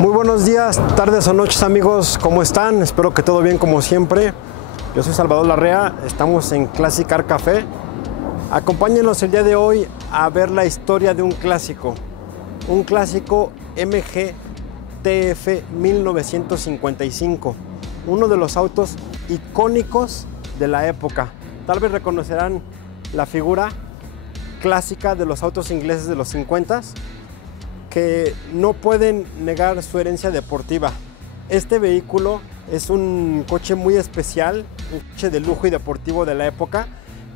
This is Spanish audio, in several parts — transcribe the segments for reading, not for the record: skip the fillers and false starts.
Muy buenos días, tardes o noches amigos, ¿cómo están? Espero que todo bien como siempre. Yo soy Salvador Larrea, estamos en Classic Car Café. Acompáñenos el día de hoy a ver la historia de un clásico MG TF 1955, uno de los autos icónicos de la época. Tal vez reconocerán la figura clásica de los autos ingleses de los 50s, que no pueden negar su herencia deportiva. Este vehículo es un coche muy especial, un coche de lujo y deportivo de la época,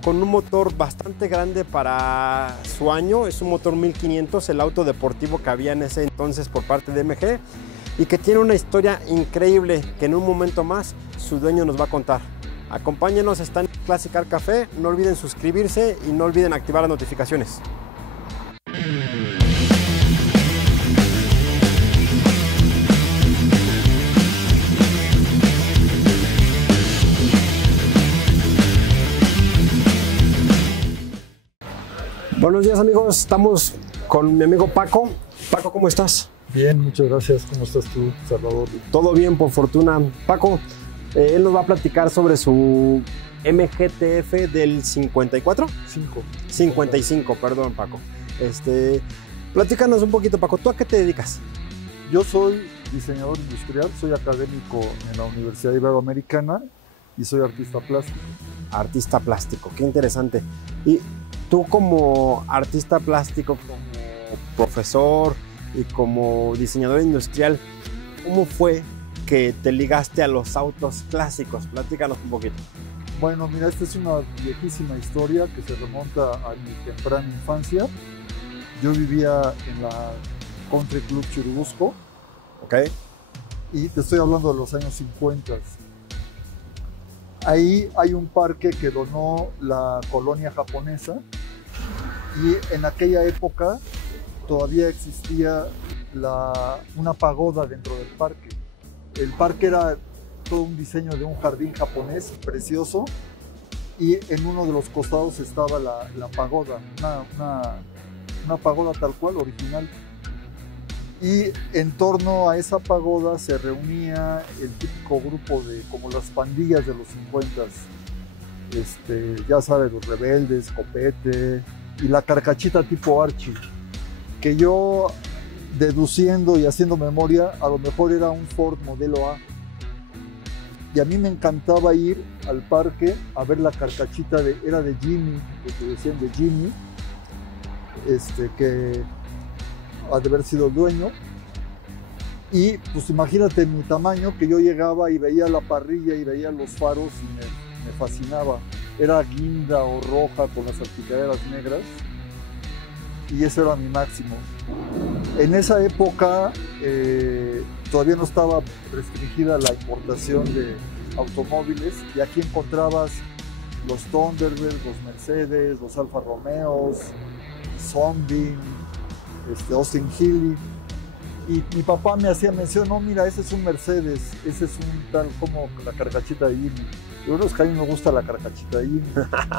con un motor bastante grande para su año. Es un motor 1500, el auto deportivo que había en ese entonces por parte de MG, y que tiene una historia increíble que en un momento más su dueño nos va a contar. Acompáñenos, está en Classic Car Café, no olviden suscribirse y no olviden activar las notificaciones. Buenos días amigos, estamos con mi amigo Paco. Paco, ¿cómo estás? Bien, muchas gracias. ¿Cómo estás tú, Salvador? Todo bien, por fortuna. Paco, él nos va a platicar sobre su MGTF del 54. 55, perdón, Paco. Platícanos un poquito, Paco. ¿Tú a qué te dedicas? Yo soy diseñador industrial, soy académico en la Universidad Iberoamericana y soy artista plástico. Artista plástico, qué interesante. Y tú como artista plástico, como profesor y como diseñador industrial, ¿cómo fue que te ligaste a los autos clásicos? Platícanos un poquito. Bueno, mira, esta es una viejísima historia que se remonta a mi temprana infancia. Yo vivía en la Country Club Churubusco. Ok. Y te estoy hablando de los años 50. Ahí hay un parque que donó la colonia japonesa y en aquella época todavía existía una pagoda dentro del parque. El parque era todo un diseño de un jardín japonés precioso y en uno de los costados estaba la pagoda, una pagoda tal cual, original. Y en torno a esa pagoda se reunía el típico grupo de como las pandillas de los 50s. Ya sabes, los Rebeldes, Copete y la carcachita tipo Archie, que yo deduciendo y haciendo memoria, a lo mejor era un Ford modelo A. Y a mí me encantaba ir al parque a ver la carcachita, era de Jimmy, lo que decían de Jimmy, que ha de haber sido el dueño. Y pues imagínate mi tamaño, que yo llegaba y veía la parrilla y veía los faros y me fascinaba. Era guinda o roja con las salpicaderas negras y ese era mi máximo. En esa época todavía no estaba restringida la importación de automóviles y aquí encontrabas los Thunderbird, los Mercedes, los Alfa Romeos, Sunbeam, Austin Healey. Y mi papá me hacía mención, no, mira, ese es un Mercedes, ese es un tal como la carcachita de Jimmy. Yo creo que a mí me gusta la carcachita de Jimmy,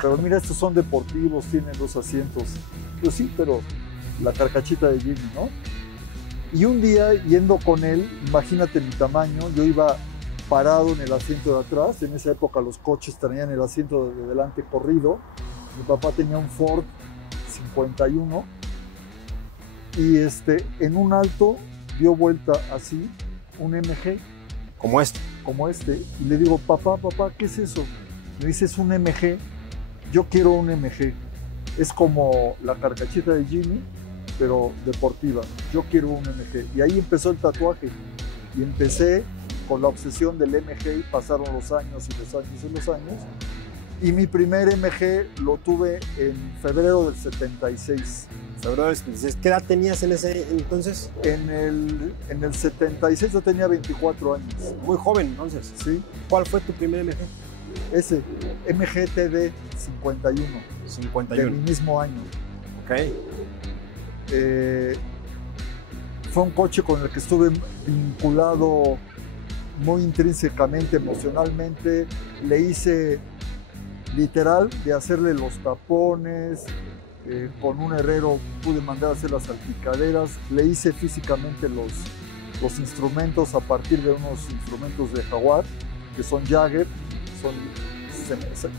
pero mira, estos son deportivos, tienen 2 asientos. Yo sí, pero la carcachita de Jimmy, ¿no? Y un día, yendo con él, imagínate mi tamaño, yo iba parado en el asiento de atrás. En esa época los coches tenían el asiento de delante corrido. Mi papá tenía un Ford 51 y en un alto dio vuelta así un MG Como este. y le digo, papá, ¿qué es eso? Me dice, es un MG, yo quiero un MG, es como la carcachita de Jimmy pero deportiva, yo quiero un MG. Y ahí empezó el tatuaje y empecé con la obsesión del MG y pasaron los años y los años y los años y mi primer MG lo tuve en febrero del 76. ¿Qué edad tenías en ese entonces? En el 76 yo tenía 24 años. Muy joven entonces. Sí. ¿Cuál fue tu primer MG? Ese, MGTD 51. De mi mismo año. Ok. Fue un coche con el que estuve vinculado muy intrínsecamente, emocionalmente. Le hice literal de hacerle los tapones. Con un herrero pude mandar a hacer las salpicaderas, le hice físicamente los instrumentos a partir de unos instrumentos de Jaguar, que son Jagger,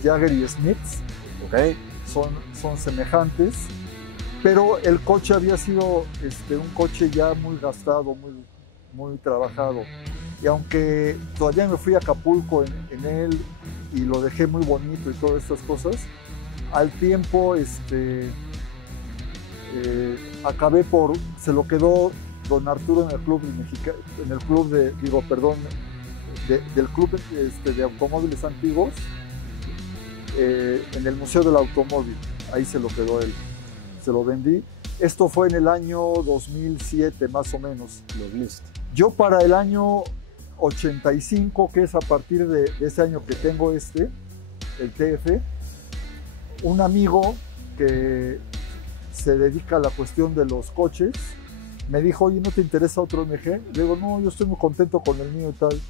Jagger y Smiths, Ok. son semejantes, pero el coche había sido un coche ya muy gastado, muy trabajado. Y aunque todavía me fui a Acapulco en él y lo dejé muy bonito y todas estas cosas, al tiempo se lo quedó don Arturo en el club del club de automóviles antiguos, en el Museo del Automóvil. Ahí se lo quedó él, se lo vendí. Esto fue en el año 2007 más o menos. 2007. Yo para el año 85, que es a partir de ese año que tengo el TF, un amigo que se dedica a la cuestión de los coches me dijo, oye, ¿no te interesa otro MG? Le digo, no, yo estoy muy contento con el mío y tal.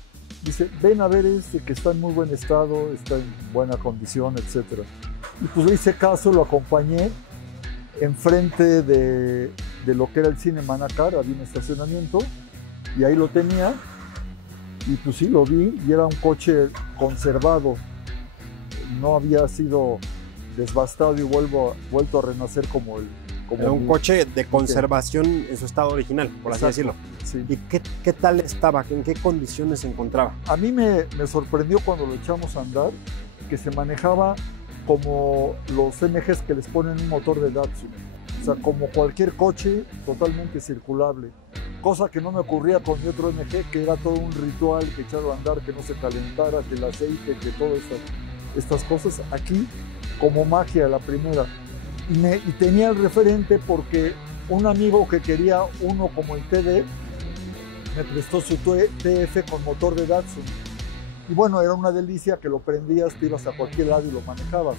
Dice, ven a ver que está en muy buen estado, está en buena condición, etc. Y pues le hice caso, lo acompañé enfrente de lo que era el cine Manacar, había un estacionamiento, y ahí lo tenía, y pues sí, lo vi, y era un coche conservado, no había sido desbastado y vuelto a renacer como el... Era un coche de conservación en su estado original, por así decirlo. Sí. ¿Y qué tal estaba? ¿En qué condiciones se encontraba? A mí me sorprendió cuando lo echamos a andar, que se manejaba como los MGs que les ponen un motor de Datsun. O sea, como cualquier coche, totalmente circulable. Cosa que no me ocurría con mi otro MG, que era todo un ritual, que echarlo a andar, que no se calentara, que el aceite, que todas estas cosas. Aquí, como magia, la primera. Y tenía el referente porque un amigo que quería uno como el TD me prestó su TF con motor de Datsun. Y bueno, era una delicia que lo prendías, te ibas a cualquier lado y lo manejabas.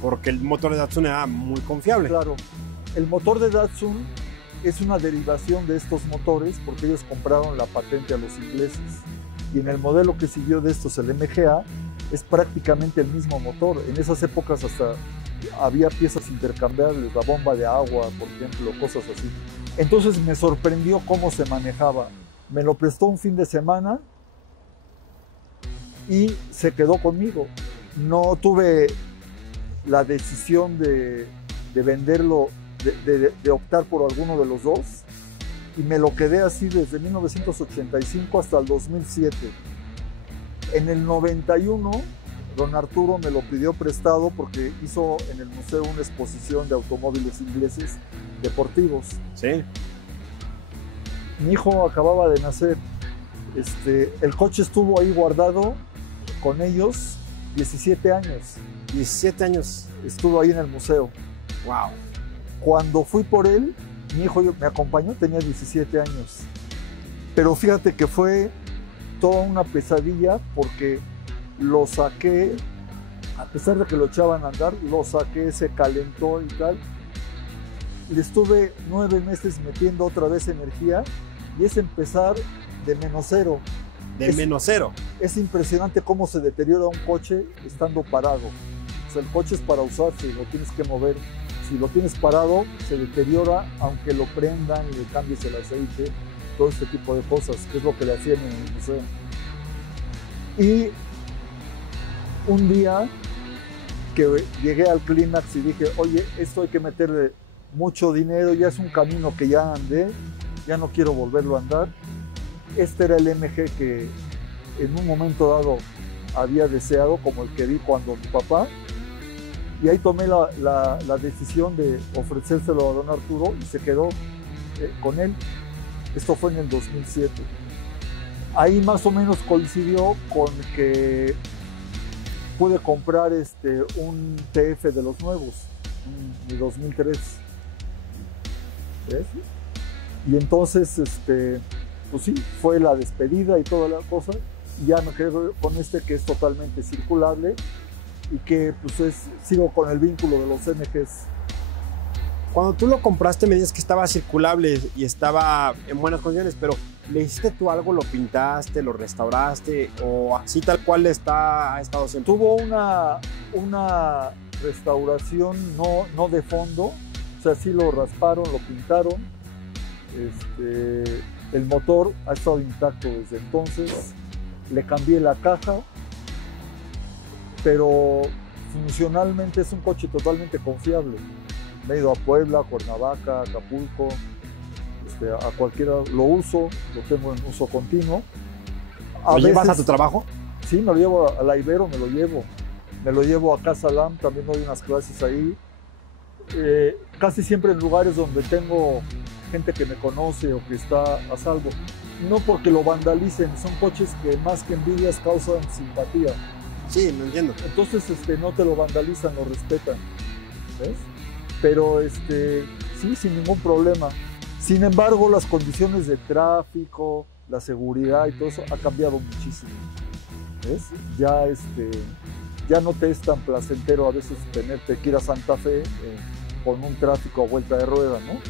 Porque el motor de Datsun era muy confiable. Claro. El motor de Datsun es una derivación de estos motores porque ellos compraron la patente a los ingleses. Y en el modelo que siguió de estos, el MGA, es prácticamente el mismo motor. En esas épocas hasta había piezas intercambiables, la bomba de agua, por ejemplo, cosas así. Entonces me sorprendió cómo se manejaba. Me lo prestó un fin de semana y se quedó conmigo. No tuve la decisión de venderlo, de optar por alguno de los dos, y me lo quedé así desde 1985 hasta el 2007. En el 91, don Arturo me lo pidió prestado porque hizo en el museo una exposición de automóviles ingleses deportivos. Sí. Mi hijo acababa de nacer. El coche estuvo ahí guardado con ellos 17 años. 17 años. Estuvo ahí en el museo. Wow. Cuando fui por él, mi hijo me acompañó, tenía 17 años. Pero fíjate que fue toda una pesadilla porque lo saqué, a pesar de que lo echaban a andar, lo saqué, se calentó y tal. Le estuve 9 meses metiendo otra vez energía y es empezar de -0. De -0. Es impresionante cómo se deteriora un coche estando parado. O sea, el coche es para usarse, lo tienes que mover. Si lo tienes parado, se deteriora, aunque lo prendan, le cambies el aceite, todo este tipo de cosas, que es lo que le hacían en el museo. Y un día que llegué al clímax y dije, oye, esto hay que meterle mucho dinero, ya es un camino que ya andé, ya no quiero volverlo a andar. Este era el MG que en un momento dado había deseado, como el que vi cuando mi papá, y ahí tomé la decisión de ofrecérselo a don Arturo y se quedó con él. Esto fue en el 2007. Ahí más o menos coincidió con que pude comprar un TF de los nuevos, de 2003. ¿Ves? Y entonces, pues sí, fue la despedida y toda la cosa. Y ya me quedé con que es totalmente circulable y que pues sigo con el vínculo de los MGs. Cuando tú lo compraste me dices que estaba circulable y estaba en buenas condiciones, pero ¿le hiciste tú algo? ¿Lo pintaste, lo restauraste o así tal cual ha estado siempre? Tuvo una restauración no de fondo, o sea, sí lo rasparon, lo pintaron, El motor ha estado intacto desde entonces. Le cambié la caja, pero funcionalmente es un coche totalmente confiable. Me he ido a Puebla, Cuernavaca, Acapulco, a cualquiera lo uso, lo tengo en uso continuo. ¿Lo llevas a tu trabajo? Sí, me lo llevo a la Ibero, me lo llevo a Casa Lam, también doy unas clases ahí. Casi siempre en lugares donde tengo gente que me conoce o que está a salvo. No porque lo vandalicen, son coches que más que envidias causan simpatía. Sí, lo entiendo. Entonces no te lo vandalizan, lo respetan, ¿ves? Pero sí, sin ningún problema. Sin embargo, las condiciones de tráfico, la seguridad y todo eso ha cambiado muchísimo, ¿ves? Ya no te es tan placentero a veces tenerte que ir a Santa Fe con un tráfico a vuelta de rueda, ¿no?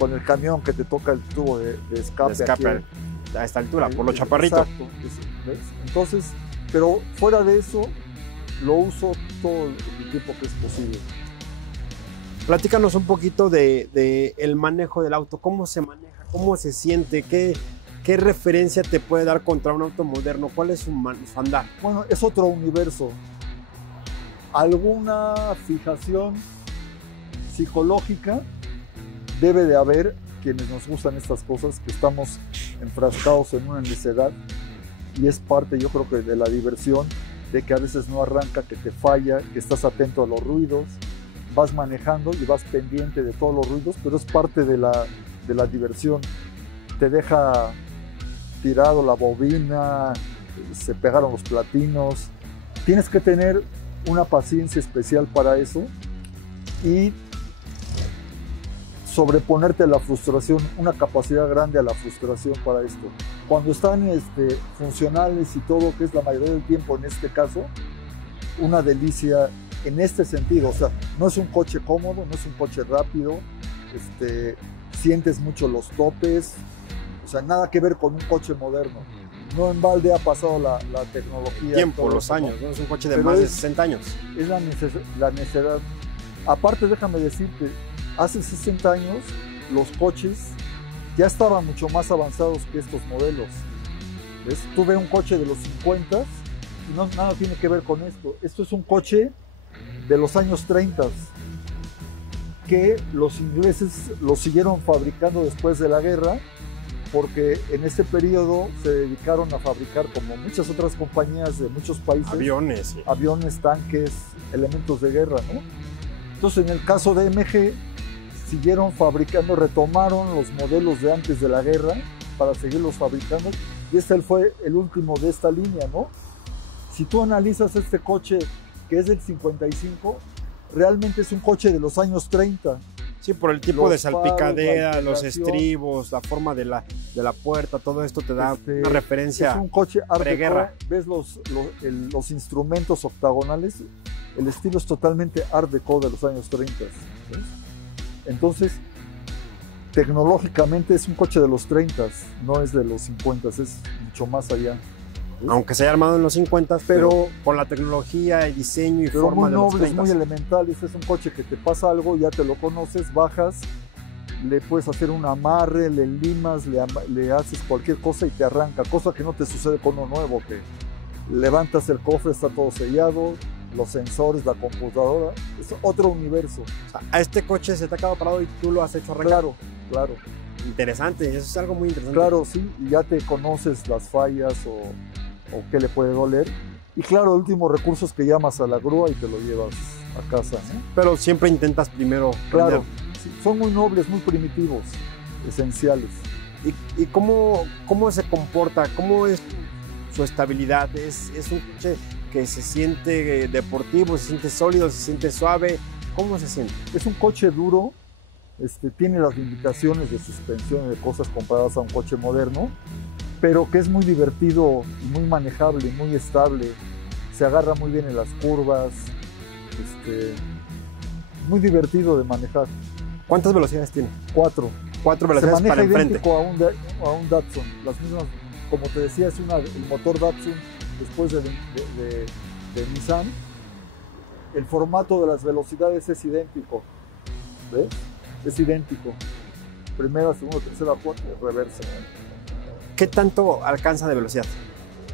Con el camión que te toca el tubo de escape a esta altura, por lo chaparrito. Exacto, ¿ves? Entonces, pero fuera de eso, lo uso todo el tiempo que es posible. Platícanos un poquito de el manejo del auto, cómo se maneja, cómo se siente, qué referencia te puede dar contra un auto moderno, cuál es su andar. Bueno, es otro universo. Alguna fijación psicológica debe de haber quienes nos gustan estas cosas, que estamos enfrascados en una necedad, y es parte, yo creo que de la diversión, de que a veces no arranca, que te falla, que estás atento a los ruidos, vas manejando y vas pendiente de todos los ruidos, pero es parte de la diversión. Te deja tirado la bobina, se pegaron los platinos. Tienes que tener una paciencia especial para eso y sobreponerte a la frustración, una capacidad grande a la frustración para esto. Cuando están funcionales y todo, que es la mayoría del tiempo en este caso, una delicia en este sentido. O sea, no es un coche cómodo, no es un coche rápido, sientes mucho los topes, o sea, nada que ver con un coche moderno. No en balde ha pasado la tecnología. Tiempo, los años, ¿no? Es un coche de más de 60 años. Es la necedad. Aparte, déjame decirte, hace 60 años los coches ya estaban mucho más avanzados que estos modelos. ¿Ves? Tú ves un coche de los 50 y no, nada tiene que ver con esto. Esto es un coche de los años 30 que los ingleses lo siguieron fabricando después de la guerra, porque en ese periodo se dedicaron a fabricar, como muchas otras compañías de muchos países, aviones, sí. Aviones, tanques, elementos de guerra, ¿no? Entonces, en el caso de MG, siguieron fabricando, retomaron los modelos de antes de la guerra para seguirlos fabricando, y este fue el último de esta línea, ¿no? Si tú analizas este coche, que es del 55, realmente es un coche de los años 30. Sí, por el tipo de salpicadera, los estribos, la forma de la puerta, todo esto te da una referencia. Es un coche preguerra. Ves los instrumentos octagonales, el estilo es totalmente Art Deco de los años 30. ¿Ves? Entonces, tecnológicamente es un coche de los 30, no es de los 50, es mucho más allá. ¿Sí? Aunque se haya armado en los 50, pero con la tecnología, el diseño y forma de los 30. Muy nobles, muy elementales. Es un coche que te pasa algo, ya te lo conoces, bajas, le puedes hacer un amarre, le limas, le haces cualquier cosa y te arranca, cosa que no te sucede con uno nuevo, que levantas el cofre, está todo sellado, los sensores, la computadora, es otro universo. O sea, a este coche se te ha quedado parado y tú lo has hecho arrancar. Claro, claro. Interesante, eso es algo muy interesante. Claro, sí, y ya te conoces las fallas o qué le puede doler. Y claro, el último recurso es que llamas a la grúa y te lo llevas a casa, ¿no? Pero siempre intentas primero Claro, sí, son muy nobles, muy primitivos, esenciales. ¿Y cómo se comporta? ¿Cómo es su estabilidad? ¿Es un coche que se siente deportivo, se siente sólido, se siente suave? ¿Cómo se siente? Es un coche duro, tiene las limitaciones de suspensión y de cosas comparadas a un coche moderno, pero que es muy divertido y muy manejable, muy estable, se agarra muy bien en las curvas, muy divertido de manejar. ¿Cuántas velocidades tiene? 4. 4 velocidades para enfrente. Se maneja idéntico a un Datsun, las mismas, como te decía, es el motor Datsun después de Nissan. El formato de las velocidades es idéntico, ¿ves? Es idéntico. Primera, segunda, tercera, cuarta, reversa. ¿Qué tanto alcanza de velocidad?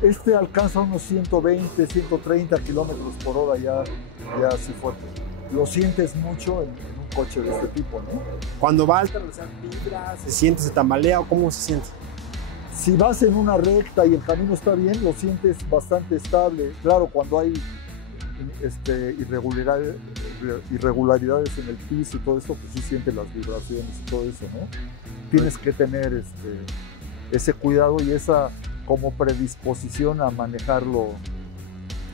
Este alcanza unos 120, 130 kilómetros por hora ya así fuerte. Lo sientes mucho en un coche de este tipo, ¿no? Cuando va a alta velocidad, vibra, se siente, se tambalea, ¿o cómo se siente? Si vas en una recta y el camino está bien, lo sientes bastante estable. Claro, cuando hay irregularidades en el piso y todo esto, pues sí sientes las vibraciones y todo eso, ¿no? Tienes que tener ese cuidado y esa como predisposición a manejarlo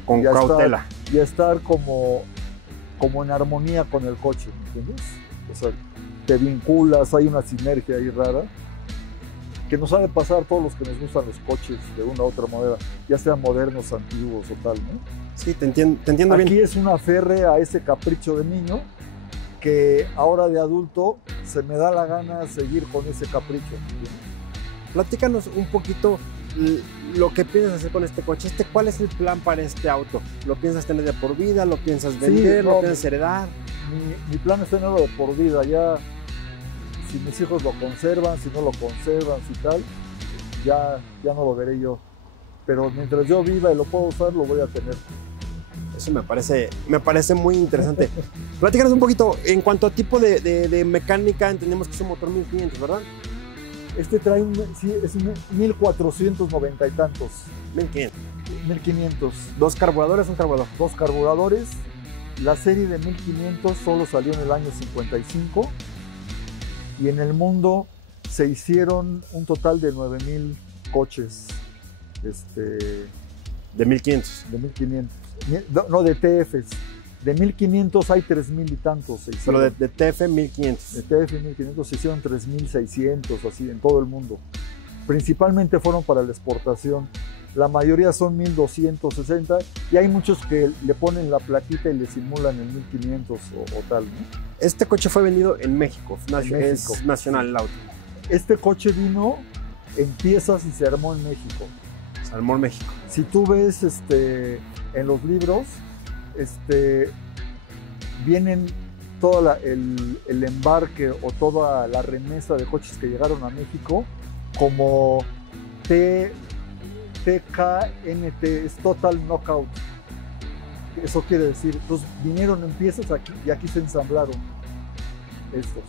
con cautela. Y a estar como en armonía con el coche, ¿me entiendes? O sea, te vinculas, hay una sinergia ahí rara que nos ha de pasar a todos los que nos gustan los coches de una u otra manera, ya sean modernos, antiguos o tal, ¿no? Sí, te entiendo bien. Aquí es un aferre a ese capricho de niño que ahora de adulto se me da la gana seguir con ese capricho, ¿entiendes? Platícanos un poquito lo que piensas hacer con este coche. ¿Cuál es el plan para este auto? ¿Lo piensas tener de por vida? ¿Lo piensas vender? ¿Lo piensas heredar? Mi plan es tenerlo de por vida. Ya, si mis hijos lo conservan, si no lo conservan, si tal, ya no lo veré yo. Pero mientras yo viva y lo puedo usar, lo voy a tener. Eso me parece muy interesante. Platícanos un poquito, en cuanto a tipo de mecánica, entendemos que es un motor 1500, ¿verdad? Este trae es un 1490 y tantos. 1500. ¿Dos carburadores? Un carburador. Dos carburadores. La serie de 1500 solo salió en el año 55 y en el mundo se hicieron un total de 9000 coches. De 1500. De 1500. No, de TFs. De 1500 hay 3000 y tantos. Pero de TF 1500. De TF 1500 se hicieron 3600, así, en todo el mundo. Principalmente fueron para la exportación. La mayoría son 1260 y hay muchos que le ponen la plaquita y le simulan el 1500 o tal, ¿no? Este coche fue vendido en México. Es nacional el auto. Este coche vino en piezas y se armó en México. Se armó en México. Si tú ves en los libros, vienen todo el embarque o toda la remesa de coches que llegaron a México como TKNT, es Total Knockout. Eso quiere decir, entonces vinieron en piezas aquí y aquí se ensamblaron estos.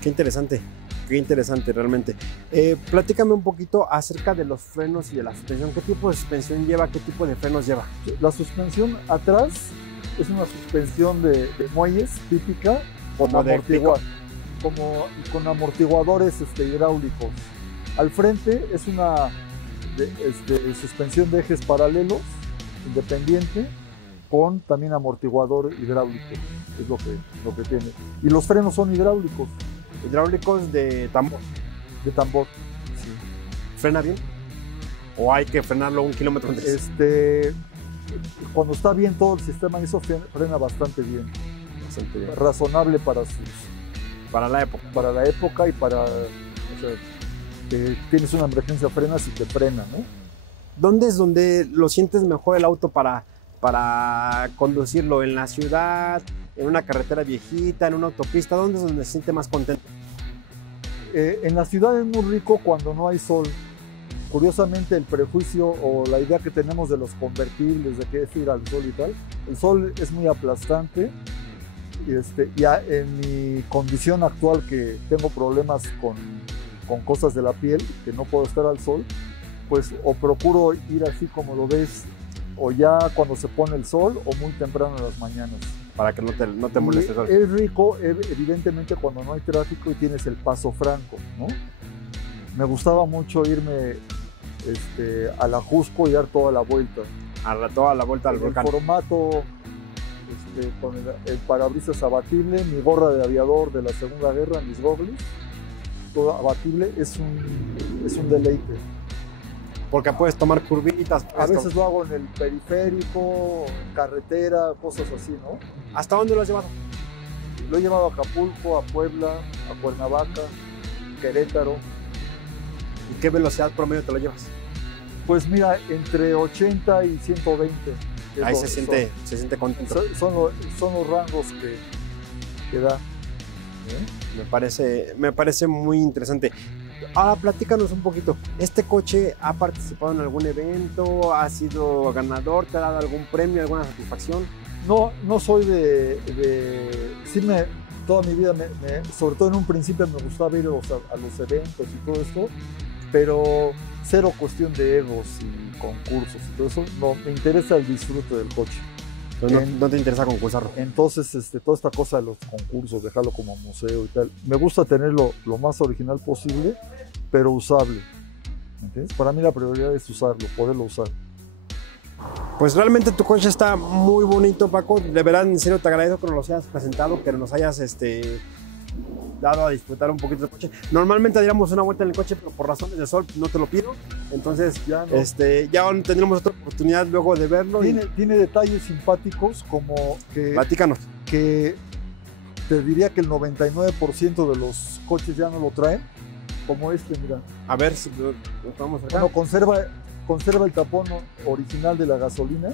Qué interesante realmente. Platícame un poquito acerca de los frenos y de la suspensión. ¿Qué tipo de suspensión lleva? ¿Qué tipo de frenos lleva? La suspensión atrás es una suspensión de muelles típica con amortiguadores hidráulicos. Al frente es una suspensión de ejes paralelos, independiente, con también amortiguador hidráulico. Es lo que tiene. Y los frenos son hidráulicos. Hidráulicos de tambor. De tambor, sí. ¿Frena bien? ¿O hay que frenarlo 1 kilómetro antes? Cuando está bien todo el sistema, eso frena bastante bien. Razonable para la época. Para la época y para... O sea, tienes una emergencia, frenas y te frena, ¿no? ¿Dónde es donde lo sientes mejor el auto para conducirlo? ¿En la ciudad? ¿En una carretera viejita? ¿En una autopista? ¿Dónde es donde se siente más contento? En la ciudad es muy rico cuando no hay sol. Curiosamente, el prejuicio o la idea que tenemos de los convertibles, de que es ir al sol y tal, el sol es muy aplastante. Ya en mi condición actual, que tengo problemas con cosas de la piel, que no puedo estar al sol, pues o procuro ir así como lo ves, o ya cuando se pone el sol, o muy temprano en las mañanas. Para que no te moleste el sol. Es rico, evidentemente, cuando no hay tráfico y tienes el paso franco, ¿no? Me gustaba mucho irme a la Jusco y dar toda la vuelta. Toda la vuelta al volcán. El formato, con el parabrisas abatible, mi gorra de aviador de la Segunda Guerra, mis goggles, todo abatible, es un deleite. Porque puedes tomar curvitas. A veces lo hago en el periférico, en carretera, cosas así, ¿no? ¿Hasta dónde lo has llevado? Lo he llevado a Acapulco, a Puebla, a Cuernavaca, Querétaro. ¿Y qué velocidad promedio te lo llevas? Pues mira, entre 80 y 120. Ahí se siente contento. Son los rangos que da. Me parece muy interesante. Ahora platícanos un poquito. ¿Este coche ha participado en algún evento? ¿Ha sido ganador? ¿Te ha dado algún premio, alguna satisfacción? No soy sí toda mi vida, sobre todo en un principio me gustaba ir a los eventos y todo esto, pero cero cuestión de egos y concursos y todo eso. No, me interesa el disfrute del coche. No te interesa concursarlo. Entonces, toda esta cosa de los concursos, dejarlo como museo y tal, me gusta tenerlo lo más original posible, pero usable. ¿Entiendes? Para mí la prioridad es usarlo, poderlo usar. Pues realmente tu coche está muy bonito, Paco. De verdad, en serio, te agradezco que nos los hayas presentado, que nos hayas dado a disfrutar un poquito del coche. Normalmente daríamos una vuelta en el coche, pero por razones de sol no te lo pido. Entonces, ya tendremos otra oportunidad luego de verlo. Tiene detalles simpáticos como que... Platícanos. Que te diría que el 99% de los coches ya no lo traen, como mira. A ver si lo vamos acá. Bueno, conserva el tapón original de la gasolina.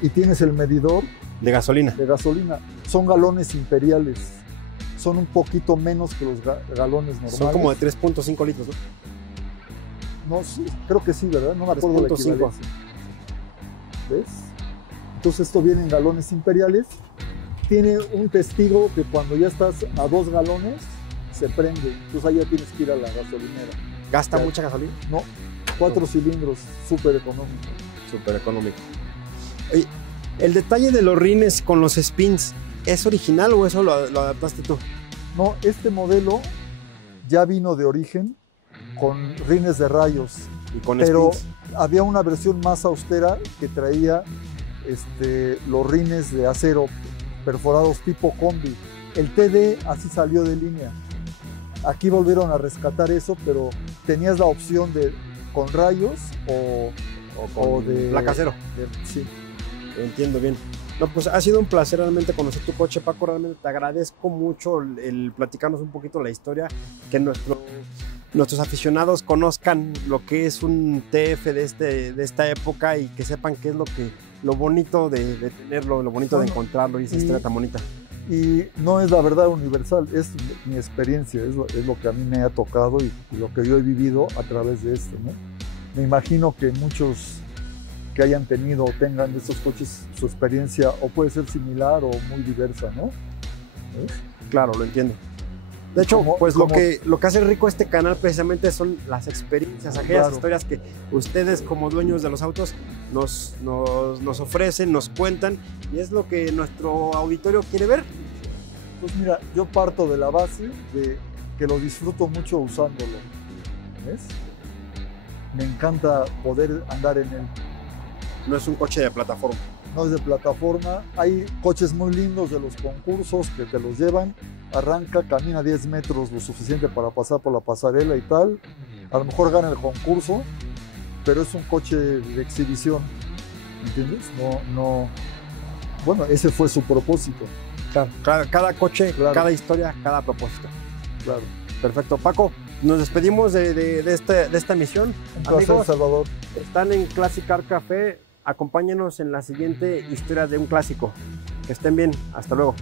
Y tienes el medidor de gasolina. Son galones imperiales. Son un poquito menos que los galones normales. Son como de 3.5 litros, ¿no? No, sí, creo que sí, ¿verdad? No me acuerdo de la equivalencia. ¿Ves? Entonces esto viene en galones imperiales. Tiene un testigo que cuando ya estás a 2 galones se prende. Entonces ahí ya tienes que ir a la gasolinera. ¿Gasta mucha gasolina? No, 4 cilindros, súper económico. Súper económico. Oye, el detalle de los rines con los spins, ¿es original o eso lo adaptaste tú? No, este modelo ya vino de origen con rines de rayos. Y con pero spins. Había una versión más austera que traía los rines de acero perforados tipo combi. El TD así salió de línea. Aquí volvieron a rescatar eso, pero tenías la opción de con rayos o de placa cero. Sí. Entiendo bien. No, pues ha sido un placer realmente conocer tu coche, Paco. Realmente te agradezco mucho el platicarnos un poquito la historia, que nuestros aficionados conozcan lo que es un TF de esta época y que sepan qué es lo bonito de tenerlo, lo bonito de encontrarlo y esa historia tan bonita. Y no es la verdad universal, es mi experiencia, es lo que a mí me ha tocado y lo que yo he vivido a través de esto, ¿no? Me imagino que muchos que hayan tenido o tengan de estos coches, su experiencia o puede ser similar o muy diversa, ¿no? ¿Ves? Claro, lo entiendo. De hecho, lo que hace rico este canal precisamente son las experiencias, aquellas historias que ustedes como dueños de los autos nos ofrecen, nos cuentan, y es lo que nuestro auditorio quiere ver. Pues mira, yo parto de la base de que lo disfruto mucho usándolo, ¿ves? Me encanta poder andar en él. No es un coche de plataforma. No es de plataforma. Hay coches muy lindos de los concursos que te los llevan, arranca, camina 10 metros, lo suficiente para pasar por la pasarela y tal. A lo mejor gana el concurso, pero es un coche de exhibición, ¿entiendes? Bueno, ese fue su propósito. Claro, cada coche, cada historia, cada propósito. Claro. Perfecto. Paco, nos despedimos de esta emisión. Un placer, amigos, Salvador. Están en Classic Car Café. Acompáñenos en la siguiente historia de un clásico. Que estén bien. Hasta luego.